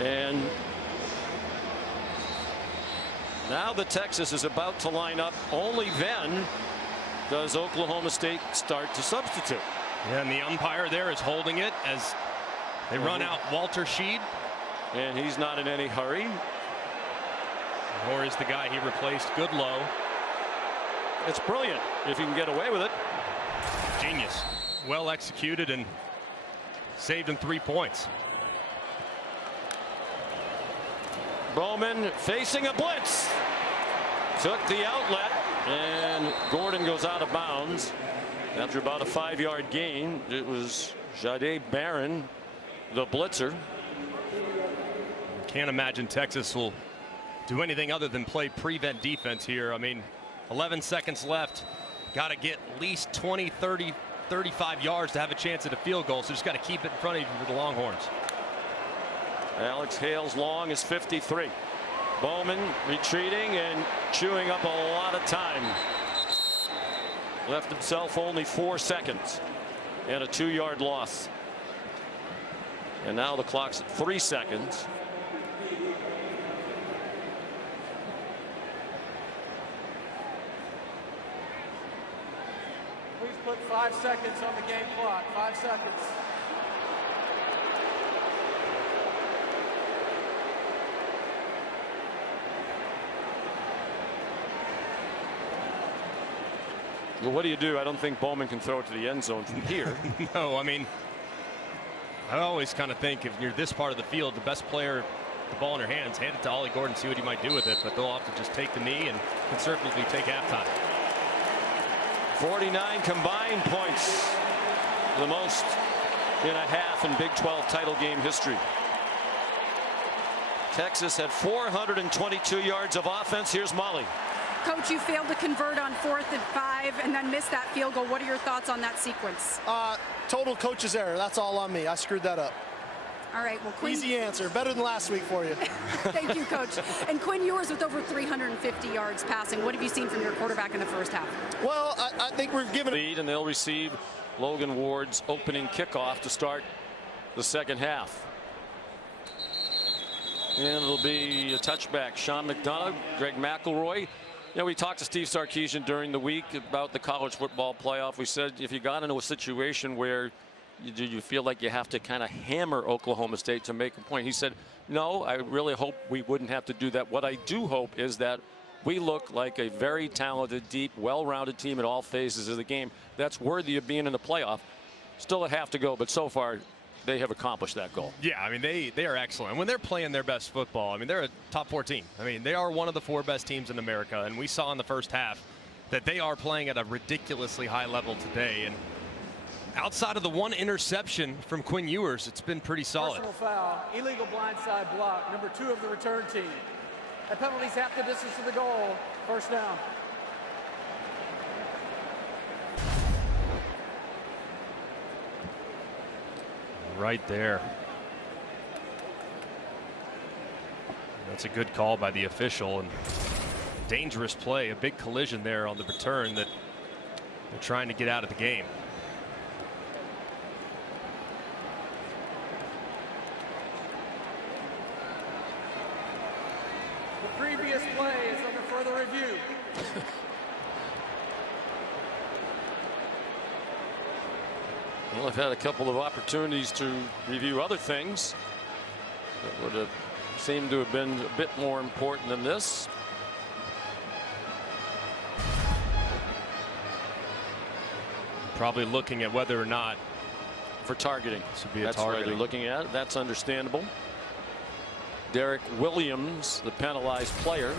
And now the Texas is about to line up. Only then does Oklahoma State start to substitute. Yeah, and the umpire there is holding it as they run out Walter Sheed. And he's not in any hurry. Nor is the guy he replaced, Goodlow. It's brilliant if you can get away with it. Genius. Well executed and saved him 3 points. Bowman facing a blitz. Took the outlet, and Gordon goes out of bounds after about a 5-yard gain. It was Jahdae Barron, the blitzer. Can't imagine Texas will do anything other than play prevent defense here. I mean, 11 seconds left. Got to get at least 20, 30, 35 yards to have a chance at a field goal. So just got to keep it in front of you for the Longhorns. Alex Hale's long is 53. Bowman retreating and chewing up a lot of time. Left himself only 4 seconds and a 2-yard loss. And now the clock's at 3 seconds. Please put 5 seconds on the game clock. 5 seconds. Well, what do you do? I don't think Bowman can throw it to the end zone from here. No, I mean, I always kind of think if you're this part of the field, the best player, the ball in their hands, hand it to Ollie Gordon, see what he might do with it. But they'll have to just take the knee and conservatively take halftime. 49 combined points, the most in a half in Big 12 title game history. Texas had 422 yards of offense. Here's Molly. Coach, you failed to convert on 4th and 5 and then missed that field goal. What are your thoughts on that sequence? Total coach's error. That's all on me. I screwed that up. All right. Well, Quinn. Easy answer. Better than last week for you. Thank you, Coach. And Quinn Ewers with over 350 yards passing. What have you seen from your quarterback in the first half? Well, I think we're giving lead, and they'll receive Logan Ward's opening kickoff to start the second half. And it'll be a touchback. Sean McDonough, Greg McElroy. You know, we talked to Steve Sarkisian during the week about the college football playoff. We said if you got into a situation where you feel like you have to kind of hammer Oklahoma State to make a point, he said, no, I really hope we wouldn't have to do that. What I do hope is that we look like a very talented, deep, well-rounded team at all phases of the game that's worthy of being in the playoff. Still a half to go, but so far they have accomplished that goal. Yeah, I mean, they are excellent. When they're playing their best football, I mean, they're a top 4 team. I mean, they are one of the 4 best teams in America, and we saw in the first half that they are playing at a ridiculously high level today. And outside of the 1 interception from Quinn Ewers, it's been pretty solid. Personal foul, illegal blindside block, number 2 of the return team. That penalty's half the distance to the goal. First down. Right there. That's a good call by the official, and dangerous play, a big collision there on the return that they're trying to get out of the game. The previous play is under further review. Well, I've had a couple of opportunities to review other things that would have seemed to have been a bit more important than this. Probably looking at whether or not for targeting. This would be a That's targeting. right, they're looking at it. That's understandable. Derek Williams, the penalized player.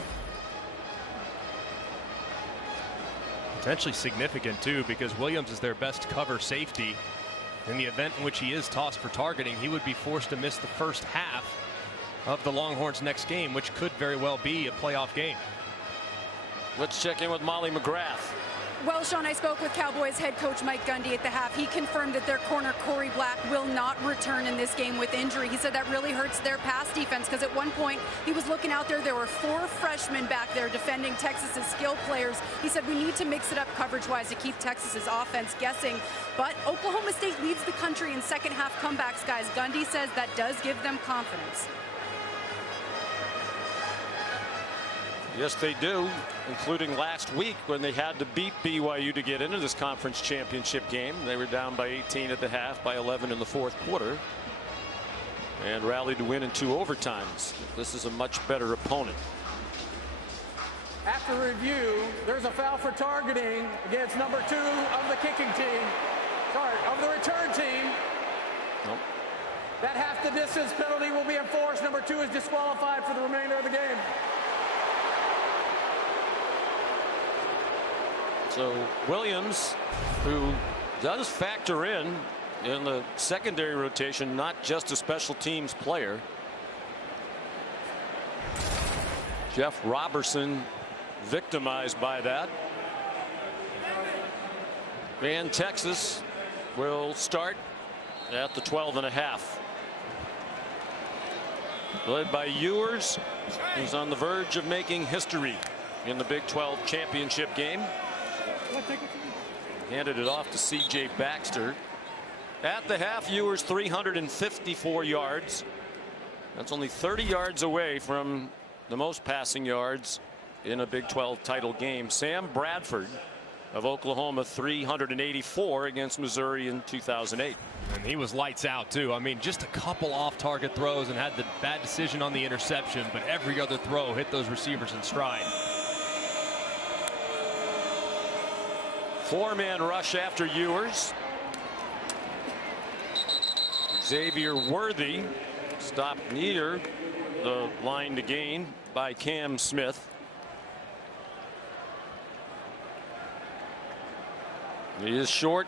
Potentially significant too, because Williams is their best cover safety. In the event in which he is tossed for targeting, he would be forced to miss the first half of the Longhorns' next game, which could very well be a playoff game. Let's check in with Molly McGrath. Well, Sean, I spoke with Cowboys head coach Mike Gundy at the half. He confirmed that their corner Corey Black will not return in this game with injury. He said that really hurts their pass defense because at one point he was looking out there. There were 4 freshmen back there defending Texas's skill players. He said we need to mix it up coverage-wise to keep Texas's offense guessing. But Oklahoma State leads the country in second half comebacks, guys. Gundy says that does give them confidence. Yes, they do, including last week when they had to beat BYU to get into this conference championship game. They were down by 18 at the half, by 11 in the fourth quarter, and rallied to win in 2 overtimes. This is a much better opponent. After review, there's a foul for targeting against number 2 of the kicking team. Sorry, of the return team. Nope. That half the distance penalty will be enforced. Number 2 is disqualified for the remainder of the game. So Williams, who does factor in the secondary rotation, not just a special teams player. Jeff Robertson victimized by that. And Texas will start at the 12.5. Led by Ewers, who's on the verge of making history in the Big 12 championship game. Handed it off to C.J. Baxter. At the half, Ewers 354 yards. That's only 30 yards away from the most passing yards in a Big 12 title game. Sam Bradford of Oklahoma, 384 against Missouri in 2008. And he was lights out too. I mean, just a couple off target throws and had the bad decision on the interception, but every other throw hit those receivers in stride. 4-man rush after Ewers. Xavier Worthy stopped near the line to gain by Cam Smith. He is short,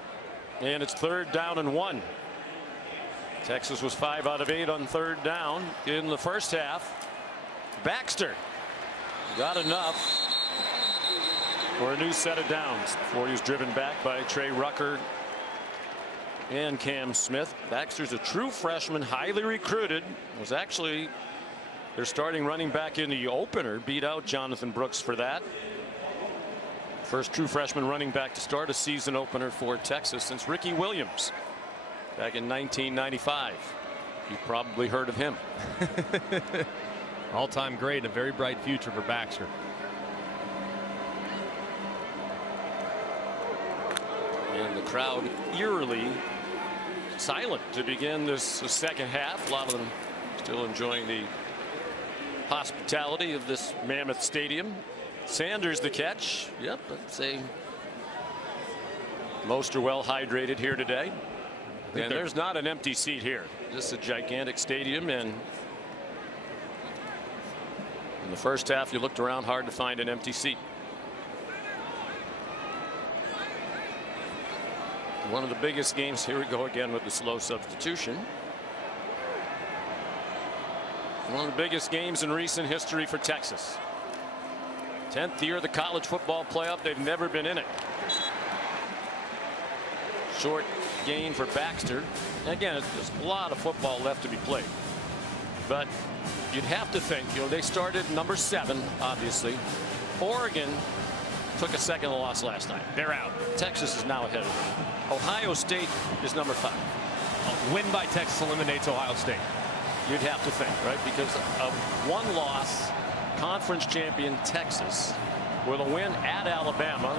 and it's 3rd down and 1. Texas was 5 out of 8 on 3rd down in the first half. Baxter got enough for a new set of downs before he was driven back by Trey Rucker and Cam Smith. Baxter's a true freshman, highly recruited. Was actually their starting running back in the opener. Beat out Jonathan Brooks for that. First true freshman running back to start a season opener for Texas since Ricky Williams back in 1995. You've probably heard of him. All-time great, a very bright future for Baxter. And the crowd eerily silent to begin this second half. A lot of them still enjoying the hospitality of this mammoth stadium. Sanders the catch. Yep, I'd say most are well hydrated here today. And there's not an empty seat here. This is a gigantic stadium, and in the first half you looked around hard to find an empty seat. One of the biggest games. Here we go again with the slow substitution. One of the biggest games in recent history for Texas. 10th year of the college football playoff. They've never been in it. Short gain for Baxter. Again, there's a lot of football left to be played, but you'd have to think, they started number 7, obviously. Oregon took a second loss last night. They're out. Texas is now ahead of them. Ohio State is number 5. A win by Texas eliminates Ohio State. You'd have to think, right? Because of one loss, conference champion Texas with a win at Alabama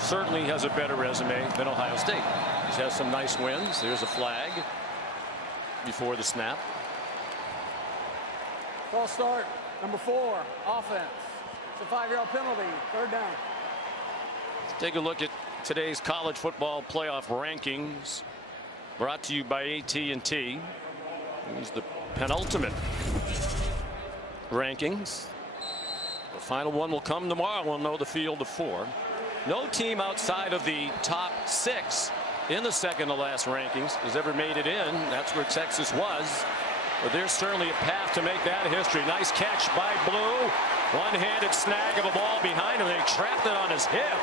certainly has a better resume than Ohio State. He has some nice wins. There's a flag before the snap. False start, number 4, offense. It's a 5-yard penalty, 3rd down. Let's take a look at today's college football playoff rankings, brought to you by AT&T. Here's the penultimate rankings. The final one will come tomorrow. We'll know the field of 4. No team outside of the top 6 in the second to last rankings has ever made it in. That's where Texas was. But there's certainly a path to make that history. Nice catch by Blue. One-handed snag of a ball behind him. They trapped it on his hip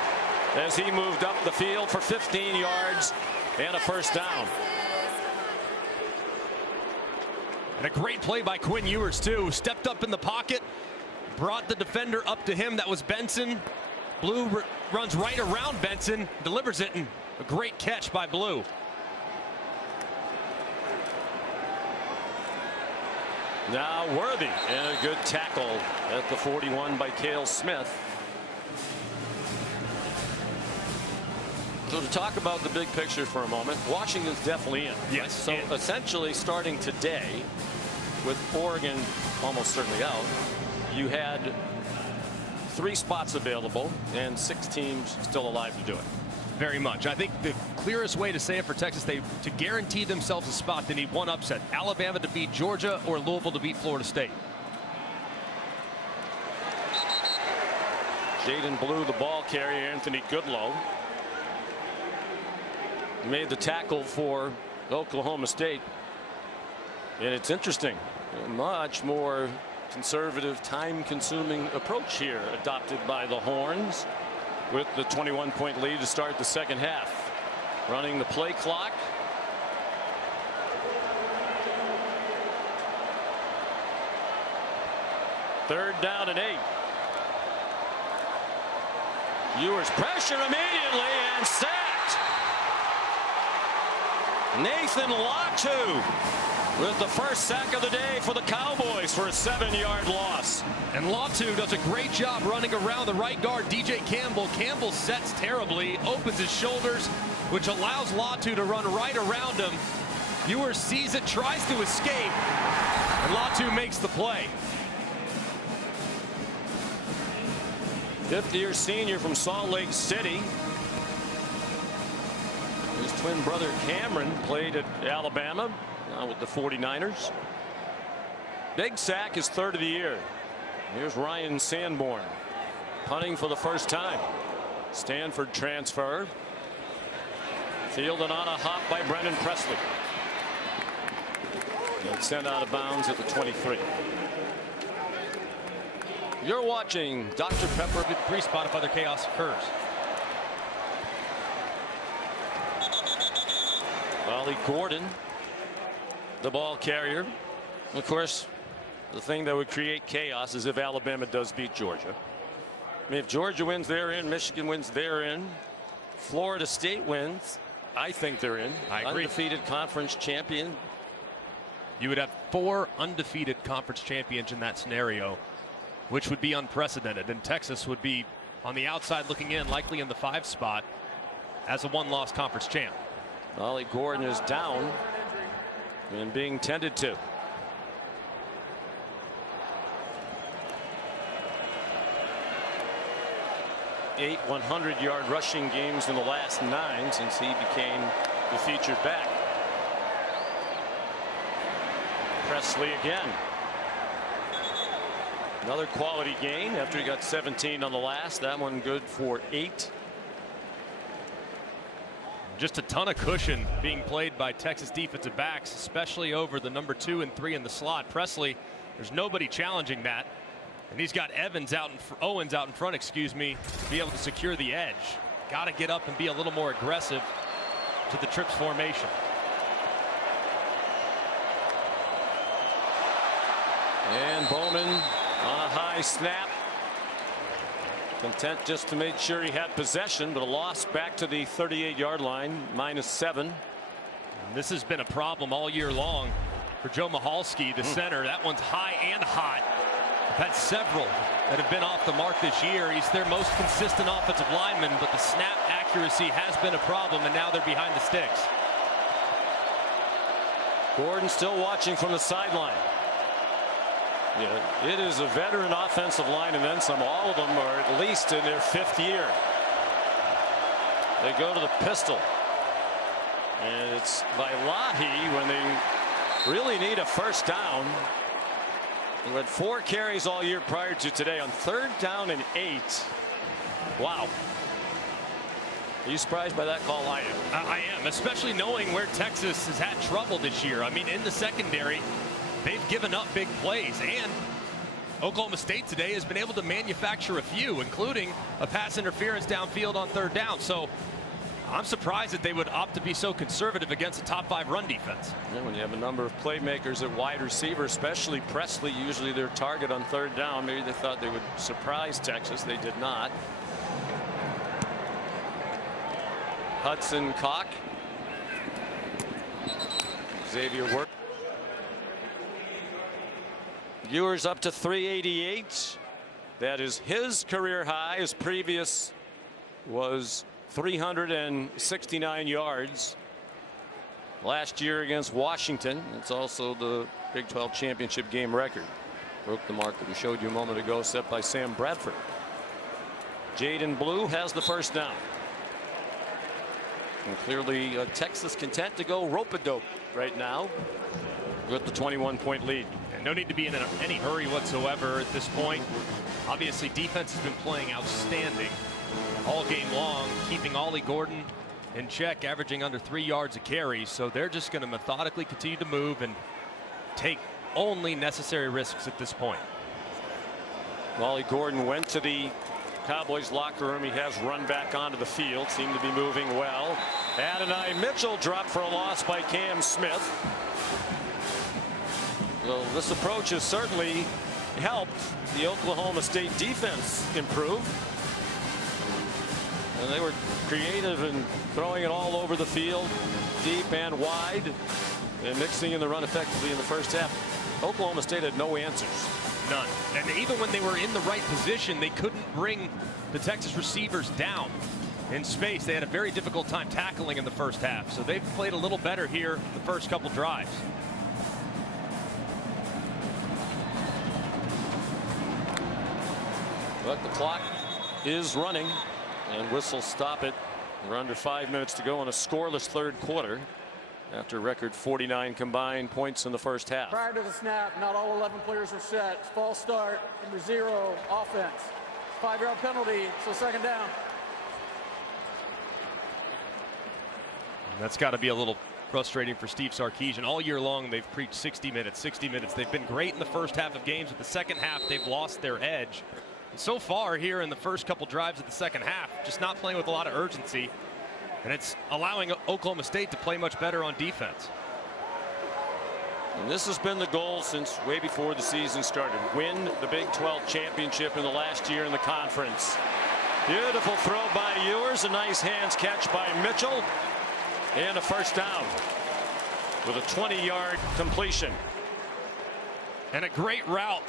as he moved up the field for 15 yards and a first down. And a great play by Quinn Ewers too. Stepped up in the pocket, brought the defender up to him. That was Benson. Blue runs right around Benson, delivers it, and a great catch by Blue. Now Worthy, and a good tackle at the 41 by Cale Smith. So to talk about the big picture for a moment, Washington's definitely in. Yes. So essentially starting today, with Oregon almost certainly out, you had 3 spots available and 6 teams still alive to do it. Very much. I think the clearest way to say it for Texas, to guarantee themselves a spot, they need one upset. Alabama to beat Georgia or Louisville to beat Florida State. Jaden Blue, the ball carrier, Anthony Goodlow, made the tackle for Oklahoma State. And it's interesting, a much more conservative, time-consuming approach here adopted by the Horns, with the 21-point lead to start the second half. Running the play clock. Third down and 8. Ewers pressure immediately and sacked. Nathan Latu with the first sack of the day for the Cowboys for a 7-yard loss. And Latu does a great job running around the right guard, DJ Campbell. Campbell sets terribly, opens his shoulders, which allows Latu to run right around him. Ewers sees it, tries to escape, and Latu makes the play. 50-year senior from Salt Lake City. His twin brother Cameron played at Alabama, now with the 49ers. Big sack, his 3rd of the year. Here's Ryan Sanborn punting for the first time. Stanford transfer. Fielded on a hop by Brendan Presley. And sent out of bounds at the 23. You're watching Dr. Pepper. Good pre-spot if other chaos occurs. Ollie Gordon, the ball carrier. Of course, the thing that would create chaos is if Alabama does beat Georgia. I mean, if Georgia wins, they're in. Michigan wins, they're in. Florida State wins, I think they're in. I agree. Undefeated conference champion. You would have 4 undefeated conference champions in that scenario, which would be unprecedented. And Texas would be on the outside looking in, likely in the 5 spot as a 1-loss conference champ. Ollie Gordon is down and being tended to. 8 100-yard rushing games in the last 9 since he became the featured back. Presley again. Another quality gain after he got 17 on the last. That one good for 8. Just a ton of cushion being played by Texas defensive backs, especially over the number 2 and 3 in the slot. Presley, there's nobody challenging that. And he's got Owens out in front, excuse me, to be able to secure the edge. Got to get up and be a little more aggressive to the trips formation. And Bowman on a high snap. Content just to make sure he had possession, but a loss back to the 38-yard line, -7. And this has been a problem all year long for Joe Michalski, the center. That one's high and hot. They've had several that have been off the mark this year. He's their most consistent offensive lineman, but the snap accuracy has been a problem, and now they're behind the sticks. Gordon still watching from the sideline. Yeah, it is a veteran offensive line, and then some. All of them are at least in their 5th year. They go to the pistol, and it's by Lahi when they really need a first down. He had 4 carries all year prior to today. On 3rd down and 8. Wow. Are you surprised by that call? I am. I am, especially knowing where Texas has had trouble this year. I mean, in the secondary, they've given up big plays, and Oklahoma State today has been able to manufacture a few, including a pass interference downfield on 3rd down. So I'm surprised that they would opt to be so conservative against a top 5 run defense. Yeah, when you have a number of playmakers at wide receiver, especially Presley, usually their target on 3rd down. Maybe they thought they would surprise Texas. They did not. Hudson Cock. Xavier Work. Ewers up to 388. That is his career high. His previous was 369 yards last year against Washington. It's also the Big 12 championship game record. Broke the mark that we showed you a moment ago, set by Sam Bradford. Jaden Blue has the first down. And clearly Texas content to go rope-a-dope right now with the 21-point lead. And no need to be in any hurry whatsoever at this point. Obviously defense has been playing outstanding all game long, keeping Ollie Gordon in check, averaging under 3 yards a carry. So they're just going to methodically continue to move and take only necessary risks at this point. Ollie Gordon went to the Cowboys locker room. He has run back onto the field, seemed to be moving well. Adonai Mitchell dropped for a loss by Cam Smith. Well, this approach has certainly helped the Oklahoma State defense improve. And they were creative in throwing it all over the field, deep and wide, and mixing in the run effectively in the first half. Oklahoma State had no answers. None. And even when they were in the right position, they couldn't bring the Texas receivers down in space. They had a very difficult time tackling in the first half. So they've played a little better here the first couple drives. But the clock is running, and whistles stop it. We're under 5 minutes to go in a scoreless third quarter after a record 49 combined points in the first half. Prior to the snap, not all 11 players were set. False start, number 0, offense. 5-yard penalty, so second down. That's got to be a little frustrating for Steve Sarkisian. All year long they've preached 60 minutes, 60 minutes. They've been great in the first half of games. But the second half they've lost their edge. And so far here in the first couple drives of the second half, just not playing with a lot of urgency. And it's allowing Oklahoma State to play much better on defense. And this has been the goal since way before the season started. Win the Big 12 championship in the last year in the conference. Beautiful throw by Ewers. A nice hands catch by Mitchell. And a first down with a 20-yard completion. And a great route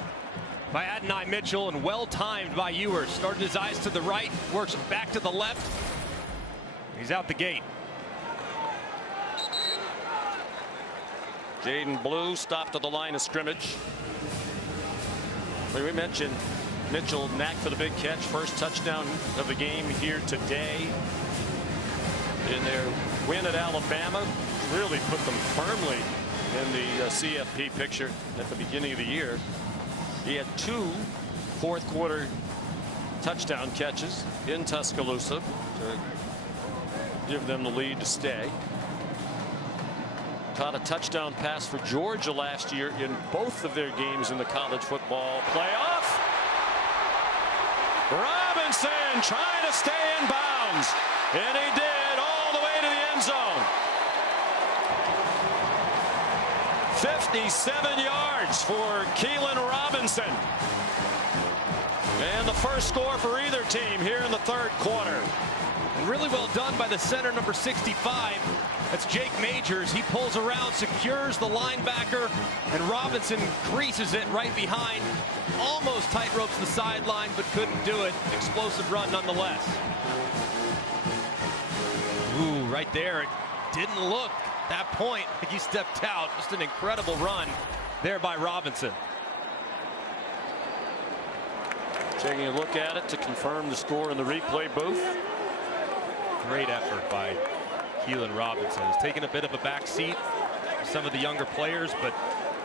by Adonai Mitchell, and well timed by Ewers. Started his eyes to the right, works back to the left. He's out the gate. Jaden Blue stopped at the line of scrimmage. We mentioned Mitchell knack for the big catch. First touchdown of the game here today. In their win at Alabama, really put them firmly in the CFP picture at the beginning of the year. He had 2 fourth quarter touchdown catches in Tuscaloosa to give them the lead to stay. Caught a touchdown pass for Georgia last year in both of their games in the college football playoff. Robinson trying to stay in bounds, and he did all the way to the end zone. 57 yards for Keelan Robinson. And the first score for either team here in the third quarter. And really well done by the center, number 65. That's Jake Majors. He pulls around, secures the linebacker, and Robinson creases it right behind. Almost tight ropes the sideline, but couldn't do it. Explosive run nonetheless. Ooh, right there. It didn't look at that point like he stepped out. Just an incredible run there by Robinson. Taking a look at it to confirm the score in the replay booth. Great effort by Keelan Robinson. He's taken a bit of a back seat for some of the younger players, but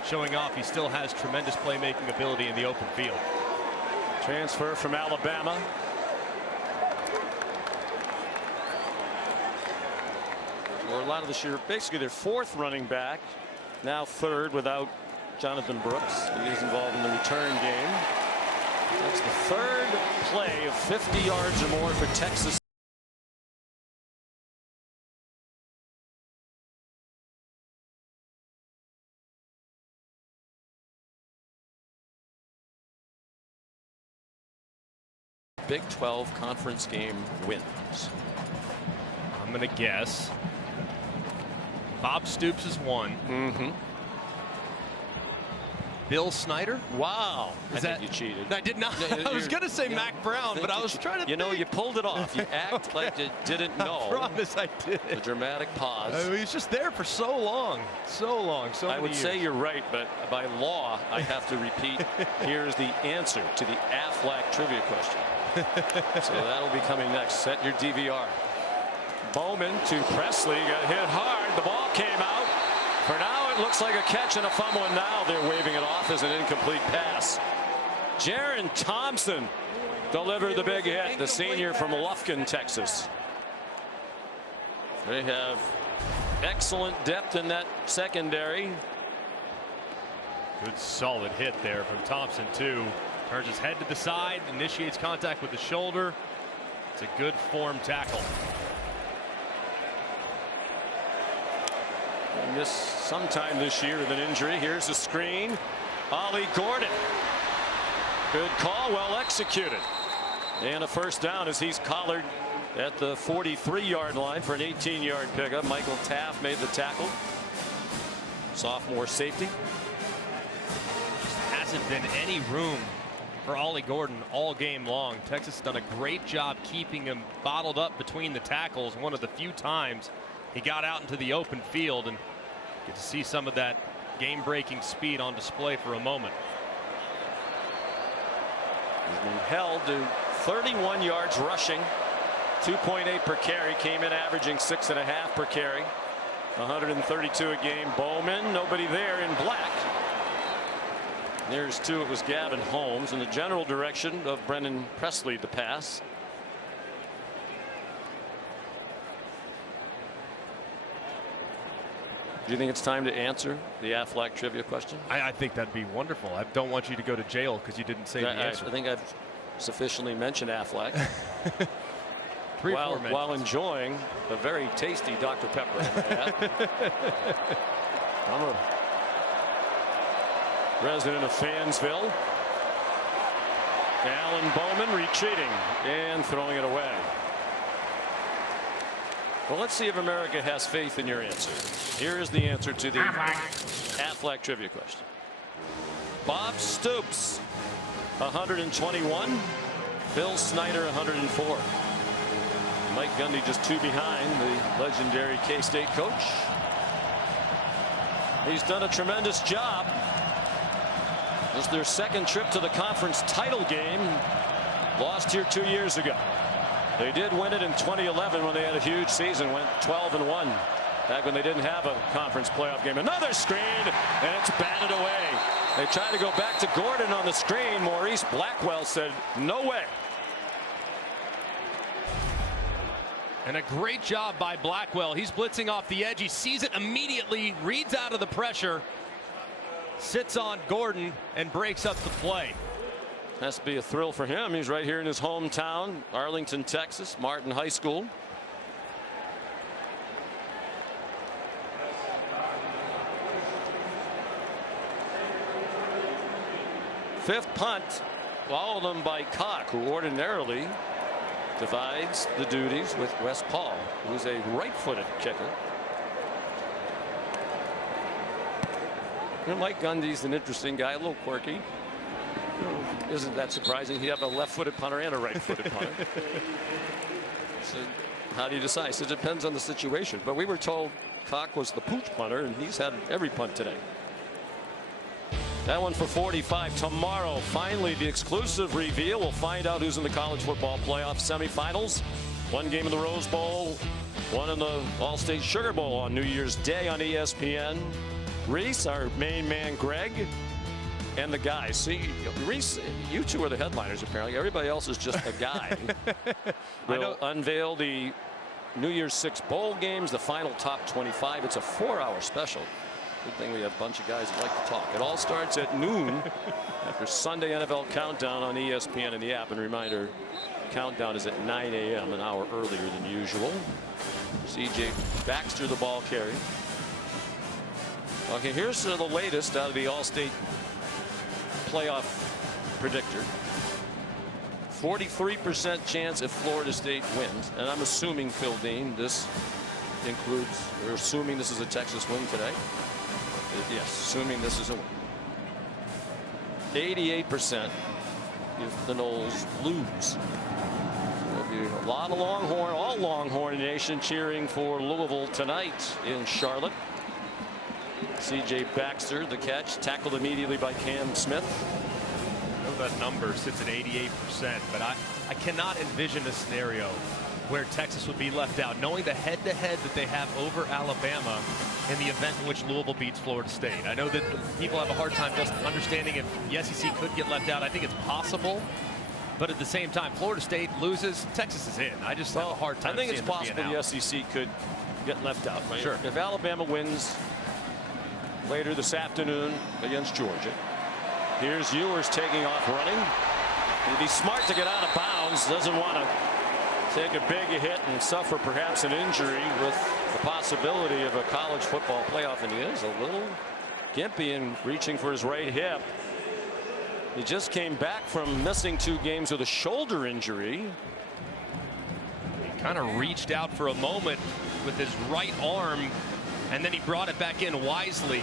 showing off he still has tremendous playmaking ability in the open field. Transfer from Alabama. For a lot of this year, basically their 4th running back, now 3rd without Jonathan Brooks. He is involved in the return game. That's the 3rd play of 50 yards or more for Texas. Big 12 conference game wins. I'm going to guess Bob Stoops is 1. Bill Snyder? Wow. Is I think you cheated. I did not. I was going to say Mac Brown, but I was trying to You know, you pulled it off. You act like you didn't know. I promise I did. The dramatic pause. I mean, he was just there for so long. So long. So I would many say years. you're right, but by law, I have to repeat. Here's the answer to the Aflac trivia question. So that'll be coming next. Set your DVR. Bowman to Presley. Got hit hard. The ball came out. For now, it looks like a catch and a fumble, and now they're waving it off as an incomplete pass. Jaron Thompson delivered the big hit, the senior from Lufkin, Texas. They have excellent depth in that secondary. Good solid hit there from Thompson, too. Turns his head to the side, initiates contact with the shoulder. It's a good form tackle. Missed sometime this year with an injury. Here's the screen. Ollie Gordon. Good call, well executed. And a first down as he's collared at the 43-yard line for an 18-yard pickup. Michael Taft made the tackle. Sophomore safety. Just hasn't been any room for Ollie Gordon all game long. Texas has done a great job keeping him bottled up between the tackles. One of the few times he got out into the open field, and get to see some of that game-breaking speed on display for a moment. He's been held to 31 yards rushing, 2.8 per carry, came in averaging 6.5 per carry, 132 a game. Bowman, nobody there in black. There's two. It was Gavin Holmes in the general direction of Brennan Presley, the pass. Do you think it's time to answer the Aflac trivia question? I think that'd be wonderful. I don't want you to go to jail because you didn't say the answer. I think I've sufficiently mentioned Aflac. While while enjoying a very tasty Dr. Pepper. I'm a resident of Fansville. Alan Bowman retreating and throwing it away. Well, let's see if America has faith in your answer. Here is the answer to the Aflac trivia question. Bob Stoops, 121. Bill Snyder, 104. Mike Gundy just two behind the legendary K-State coach. He's done a tremendous job. This is their second trip to the conference title game. Lost here 2 years ago. They did win it in 2011 when they had a huge season, went 12-1 back when they didn't have a conference playoff game. Another screen, and it's batted away. They tried to go back to Gordon on the screen. Maurice Blackwell said no way. And a great job by Blackwell. He's blitzing off the edge. He sees it immediately, reads out of the pressure, sits on Gordon, and breaks up the play. Has to be a thrill for him. He's right here in his hometown, Arlington, Texas, Martin High School. Fifth punt, all of them by Cock, who ordinarily divides the duties with Wes Paul, who's a right-footed kicker. You know, Mike Gundy's an interesting guy, a little quirky. Isn't that surprising? He'd have a left-footed punter and a right-footed punter. So how do you decide? So it depends on the situation. But we were told Cock was the pooch punter, and he's had every punt today. That one for 45. Tomorrow, finally, the exclusive reveal. We'll find out who's in the college football playoff semifinals. One game in the Rose Bowl, one in the All-State Sugar Bowl on New Year's Day on ESPN. Reese, our main man, Greg, and the guys. See, Reese, you two are the headliners apparently. Everybody else is just a guy. We'll unveil the New Year's 6 bowl games, the final top 25. It's a 4-hour special. Good thing we have a bunch of guys that like to talk. It all starts at noon after Sunday NFL Countdown on ESPN and the app. And reminder, Countdown is at 9 a.m., an hour earlier than usual. C.J. Baxter, the ball carrier. Okay, here's the latest out of the All-State playoff predictor. 43% chance if Florida State wins, and I'm assuming, Phil Dean, this includes, or assuming this is a Texas win today. Yes, assuming this is a win. 88% if the Noles lose. There'll be a lot of Longhorn, all Longhorn Nation cheering for Louisville tonight in Charlotte. C.J. Baxter, the catch, tackled immediately by Cam Smith. I know that number sits at 88%, but I cannot envision a scenario where Texas would be left out, knowing the head-to-head that they have over Alabama in the event in which Louisville beats Florida State. I know that people have a hard time just understanding if the SEC could get left out. I think it's possible, but at the same time, Florida State loses, Texas is in. I just have a hard time. I think it's possible the SEC could get left out. Right? Sure. If Alabama wins later this afternoon against Georgia. Here's Ewers taking off running. He'd be smart to get out of bounds. Doesn't want to take a big hit and suffer perhaps an injury with the possibility of a college football playoff. And he is a little gimpy and reaching for his right hip. He just came back from missing 2 games with a shoulder injury. He kind of reached out for a moment with his right arm, and then he brought it back in wisely.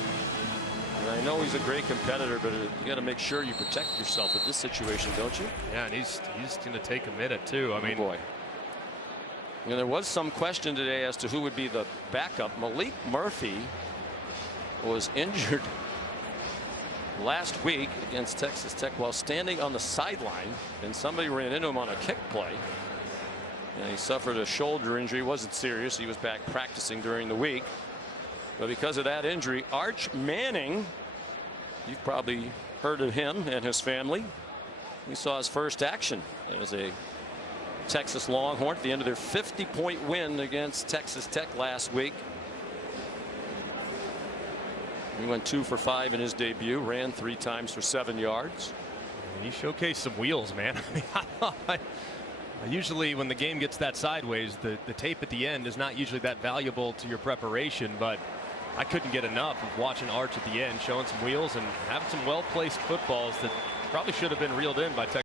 And I know he's a great competitor, but you got to make sure you protect yourself in this situation, don't you? Yeah, and he's going to take a minute too. I mean, oh boy. And there was some question today as to who would be the backup. Malik Murphy was injured last week against Texas Tech while standing on the sideline, and somebody ran into him on a kick play. And he suffered a shoulder injury. It wasn't serious. He was back practicing during the week. But because of that injury, Arch Manning, you've probably heard of him and his family. He saw his first action as a Texas Longhorn at the end of their 50-point win against Texas Tech last week. He went 2 for 5 in his debut, ran 3 times for 7 yards. He showcased some wheels, man. I mean, usually when the game gets that sideways, the tape at the end is not usually that valuable to your preparation, but I couldn't get enough of watching Arch at the end, showing some wheels and having some well-placed footballs that probably should have been reeled in by Texas.